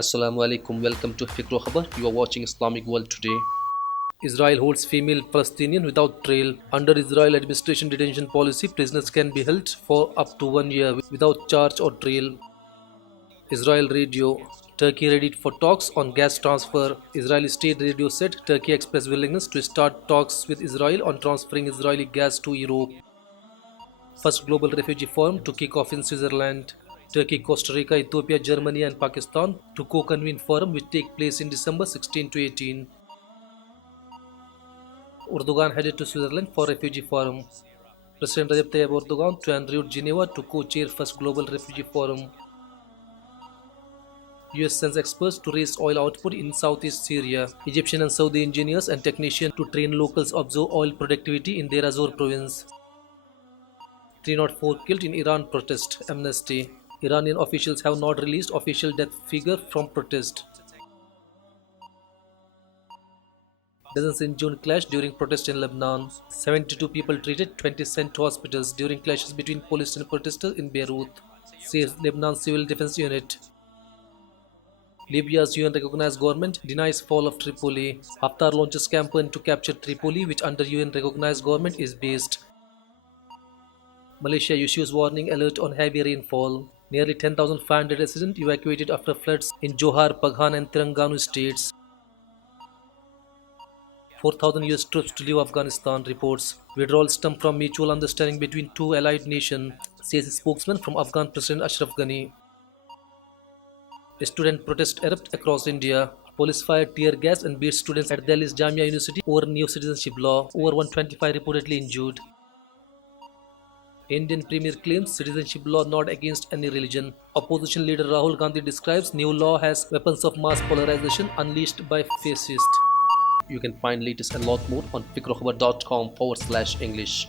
Assalamu alaikum, welcome to Fikro Khabar. You are watching Islamic World Today. Israel holds female Palestinian without trial. Under Israel administration detention policy, prisoners can be held for up to 1 year without charge or trial. Israel radio. Turkey ready for talks on gas transfer. Israeli state radio said Turkey expressed willingness to start talks with Israel on transferring Israeli gas to Europe. First global refugee forum to kick off in Switzerland. Turkey, Costa Rica, Ethiopia, Germany and Pakistan to co-convene forum which take place in December 16 to 18. Erdogan headed to Switzerland for refugee forum. President Recep Tayyip Erdogan to en route Geneva to co-chair first global refugee forum. US sends experts to raise oil output in southeast Syria. Egyptian and Saudi engineers and technicians to train locals observe oil productivity in Deir Azor province. 304 killed in Iran protest. Amnesty. Iranian officials have not released official death figure from protest. Dozens in June clash during protest in Lebanon. 72 people treated, 20 sent to hospitals during clashes between police and protesters in Beirut, says Lebanon Civil Defense Unit. Libya's UN-recognized government denies fall of Tripoli. Haftar launches campaign to capture Tripoli, which under UN-recognized government is based. Malaysia issues warning alert on heavy rainfall. Nearly 10,500 residents evacuated after floods in Johar, Paghan and Terengganu states. 4,000 US troops to leave Afghanistan, reports. Withdrawal stem from mutual understanding between two allied nations, says a spokesman from Afghan President Ashraf Ghani. A student protest erupt across India. Police fired tear gas and beat students at Delhi's Jamia University over new citizenship law. Over 125 reportedly injured. Indian Premier claims citizenship law not against any religion. Opposition leader Rahul Gandhi describes new law as weapons of mass polarization unleashed by fascists. You can find latest and lot more on fikrokhbar.com/English.